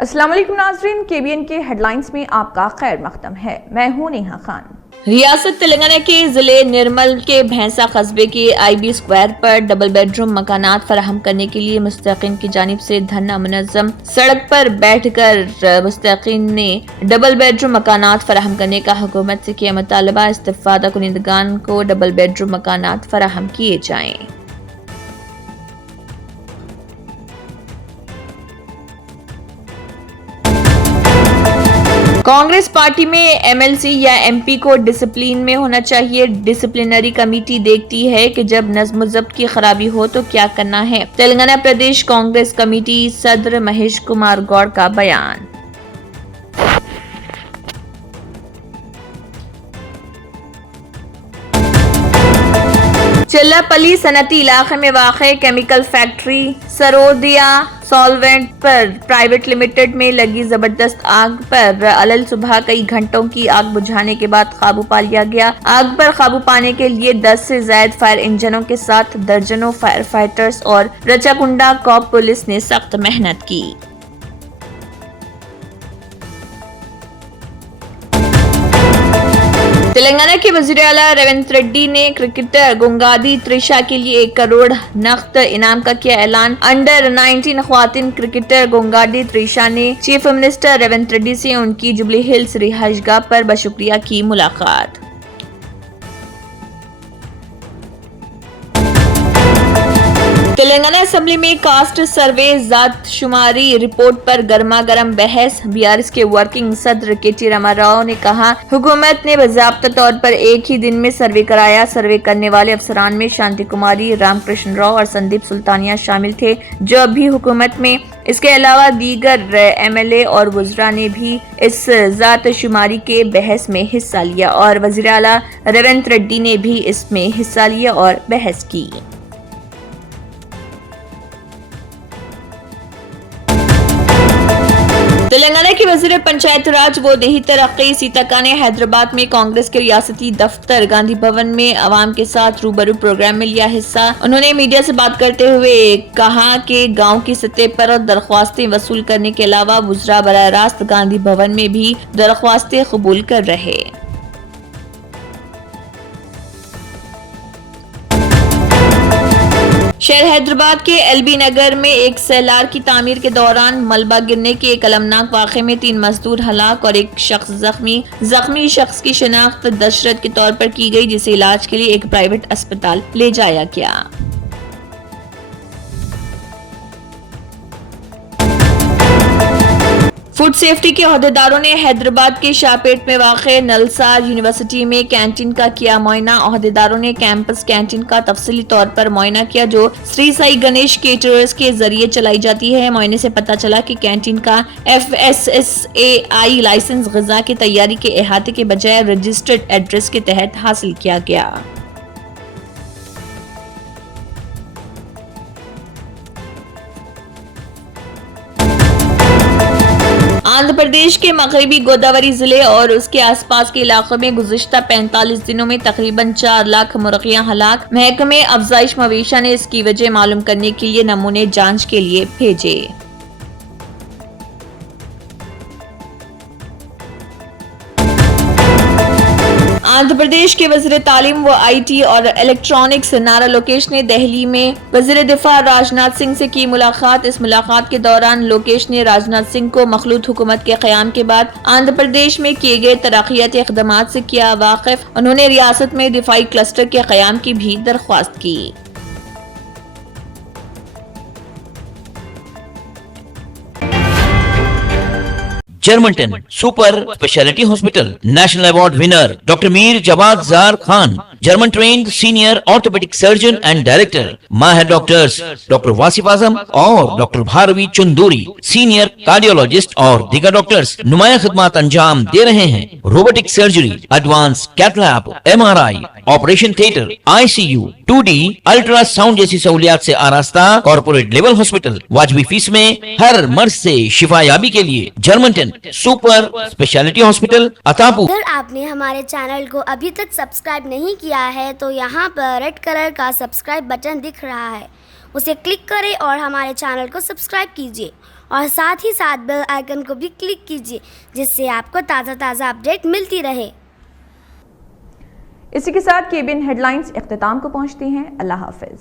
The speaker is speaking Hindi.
अस्सलाम वालेकुम नाज़रीन, KBN के हेडलाइंस में आपका खैर मकदम है। मैं हूं नेहा खान। रियासत तेलंगाना के जिले निर्मल के भैंसा कस्बे के IB स्क्वायर पर डबल बेडरूम मकानात फराहम करने के लिए मुस्तकीन की जानिब से धरना मुनज़्ज़म। सड़क पर बैठकर मुस्तकीन ने डबल बेडरूम मकानात फराहम करने का हुकूमत से किया मुतालबा। इस्तिफादा कुनिंदगान को डबल बेडरूम मकानात फराहम किए जाएं। कांग्रेस पार्टी में MLC या MP को डिसिप्लिन में होना चाहिए। डिसिप्लिनरी कमेटी देखती है कि जब नज़्म ज़ब्त की खराबी हो तो क्या करना है। तेलंगाना प्रदेश कांग्रेस कमेटी सदर महेश कुमार गौड़ का बयान। चिल्लापल्ली सनती इलाके में वाक़े केमिकल फैक्ट्री सरोदिया सॉल्वेंट पर प्राइवेट लिमिटेड में लगी जबरदस्त आग पर अलल सुबह कई घंटों की आग बुझाने के बाद काबू पा लिया गया। आग पर काबू पाने के लिए 10 से ज्यादा फायर इंजनों के साथ दर्जनों फायर फाइटर्स और रचाकुंडा कॉप पुलिस ने सख्त मेहनत की। तेलंगाना के वज़ीर आला रेवंत रेड्डी ने क्रिकेटर गुंगादी त्रिशा के लिए 1 करोड़ नकद इनाम का किया ऐलान। अंडर 19 ख्वातीन क्रिकेटर गुंगादी त्रिशा ने चीफ मिनिस्टर रेवंत रेड्डी से उनकी जुबली हिल्स रिहाइशगाह पर बशुक्रिया की मुलाकात। तेलंगाना असेंबली में कास्ट सर्वे जात शुमारी रिपोर्ट पर गर्मा गर्म बहस। BRS के वर्किंग सदर KT रामाराव ने कहा, हुकूमत ने बाज़ाब्ता तौर पर एक ही दिन में सर्वे कराया। सर्वे करने वाले अफसरान में शांति कुमारी, रामकृष्ण राव और संदीप सुल्तानिया शामिल थे, जो अब भी हुकूमत में। इसके अलावा दीगर MLA और वज़रा ने भी इस जात शुमारी के बहस में हिस्सा लिया और वज़ीर आला रेवंत रेड्डी ने भी इसमें हिस्सा लिया और बहस की। तेलंगाना के वज़ीर पंचायत राज व देही तरक्की सीताका ने हैदराबाद में कांग्रेस के रियासती दफ्तर गांधी भवन में अवाम के साथ रूबरू प्रोग्राम में लिया हिस्सा। उन्होंने मीडिया से बात करते हुए कहा कि गांव की सतह पर दरख्वास्तें वसूल करने के अलावा वज़रा बराह रास्त गांधी भवन में भी दरख्वास्तें कबूल कर रहे। शहर हैदराबाद के LB नगर में एक सेलार की तामीर के दौरान मलबा गिरने के एक अलमनाक वाक़े में 3 मजदूर हलाक और एक शख्स जख्मी शख्स की शिनाख्त दशरत के तौर पर की गई, जिसे इलाज के लिए एक प्राइवेट अस्पताल ले जाया गया। फूड सेफ्टी के ओहदेदारों ने हैदराबाद के शाहपेट में वाक़े नलसार यूनिवर्सिटी में कैंटीन का किया मुआयना। ओहदेदारों ने कैंपस कैंटीन का तफसीली तौर पर मुआयना किया, जो श्री साई गणेश केटरर्स के जरिए चलाई जाती है। मुआयने से पता चला कि कैंटीन का FSSAI लाइसेंस ग़िज़ा की तैयारी के अहाते के बजाय रजिस्टर्ड एड्रेस के तहत हासिल किया गया। आंध्र प्रदेश के मगरबी गोदावरी जिले और उसके आसपास के इलाकों में गुज़िश्ता 45 दिनों में तकरीबन 4 लाख मुर्गियां हलाक। महकमे अफजाइश मवेशियां ने इसकी वजह मालूम करने के लिए नमूने जांच के लिए भेजे। आंध्र प्रदेश के वज़ीर तालीम व IT और इलेक्ट्रॉनिक्स नारा लोकेश ने दिल्ली में वज़ीर दिफा राजनाथ सिंह से की मुलाकात। इस मुलाकात के दौरान लोकेश ने राजनाथ सिंह को मखलूत हुकूमत के क़याम के बाद आंध्र प्रदेश में किए गए तरक्याती इक़दामात से किया वाकिफ। उन्होंने रियासत में दिफाई क्लस्टर के क़याम की भी दरख्वास्त की। Germanten super speciality hospital national award winner doctor Mir Jawad Zar Khan, German trained senior orthopaedic surgeon and director. माहिर डॉक्टर्स डॉक्टर वासिफ आजम और doctor Bharvi Chanduri, senior cardiologist और दीगर डॉक्टर्स नुमाया खिदमत अंजाम दे रहे हैं। Robotic surgery, advance cath lab, MRI, operation theatre, ICU, 2D ultrasound जैसी सहूलियात से आरास्ता कॉर्पोरेट लेवल हॉस्पिटल। वाजबी फीस में हर मर्ज से शिफायाबी के लिए Germanton super speciality hospital Attapur. अगर आपने हमारे चैनल को अभी तक सब्सक्राइब नहीं किया है तो यहाँ पर रेड कलर का सब्सक्राइब बटन दिख रहा है, उसे क्लिक करें और हमारे चैनल को सब्सक्राइब कीजिए और साथ ही साथ बेल आइकन को भी क्लिक कीजिए, जिससे आपको ताज़ा अपडेट मिलती रहे। इसी के साथ केबीएन हेडलाइंस इख्तिताम को पहुंचती हैं। अल्लाह हाफिज।